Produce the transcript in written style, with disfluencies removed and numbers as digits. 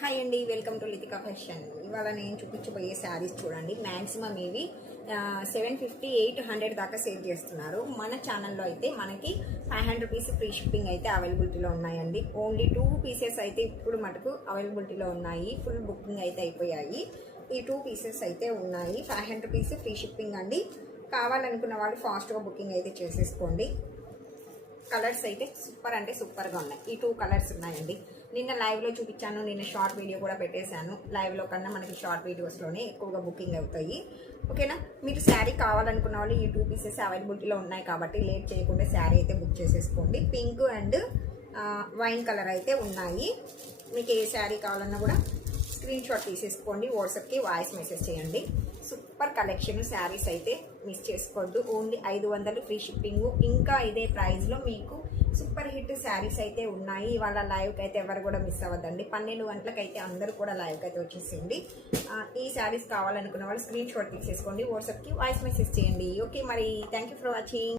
Hi అండి, welcome to Litika fashion. ఇవాళ నేను చూపించబోయే శారీస్ చూడండి. మ్యాక్సిమం ఇవి 750 800 దాకా సేల్ చేస్తున్నారు. మన ఛానల్లో అయితే మనకి 500 రూపీస్ ఫ్రీ షిప్పింగ్ అయితే అవైలబిలిటీలో ఉన్నాయండి. ఓన్లీ 2 పీసెస్ అయితే ఇప్పుడు మటుకు అవైలబిలిటీలో ఉన్నాయి. ఫుల్ బుకింగ్ అయితే అయిపోయాయి. ఈ 2 పీసెస్ అయితే ఉన్నాయి. 500 రూపీస్ ఫ్రీ షిప్పింగ్ అండి. కావాలనుకున్న వాళ్ళు ఫాస్ట్గా బుకింగ్ అయితే చేసేసుకోండి. కలర్స్ అయితే సూపర్ అంటే సూపర్గా ఉన్నాయి. ఈ 2 కలర్స్ ఉన్నాయండి. నిన్న లైవ్లో చూపించాను, నిన్న షార్ట్ వీడియో కూడా పెట్టేశాను. లైవ్లో కన్నా మనకి షార్ట్ వీడియోస్లోనే ఎక్కువగా బుకింగ్ అవుతాయి. ఓకేనా, మీరు శారీ కావాలనుకున్న వాళ్ళు ఈ 2 పీసెస్ అవైలబిలిటీలో ఉన్నాయి కాబట్టి లేట్ చేయకుండా శారీ అయితే బుక్ చేసేసుకోండి. పింక్ అండ్ వైన్ కలర్ అయితే ఉన్నాయి. మీకు ఏ శారీ కావాలన్నా కూడా స్క్రీన్ షాట్ తీసేసుకోండి, వాట్సాప్కి వాయిస్ మెసేజ్ చేయండి. సూపర్ కలెక్షన్ శారీస్ అయితే మిస్ చేసుకోవద్దు. Only 500 free shipping. ఇంకా ఇదే ప్రైస్లో మీకు సూపర్ హిట్ శారీస్ అయితే ఉన్నాయి. ఇవాళ లైవ్కి అయితే ఎవరు కూడా మిస్ అవ్వద్దండి. 12 గంటలకైతే అందరూ కూడా లైవ్కి అయితే వచ్చేసింది. ఈ శారీస్ కావాలనుకున్న వాళ్ళు స్క్రీన్ షాట్ తీసేసుకోండి, వాట్సాప్కి వాయిస్ మెసేజ్ చేయండి. ఓకే, మరి థ్యాంక్ యూ ఫర్ వాచింగ్.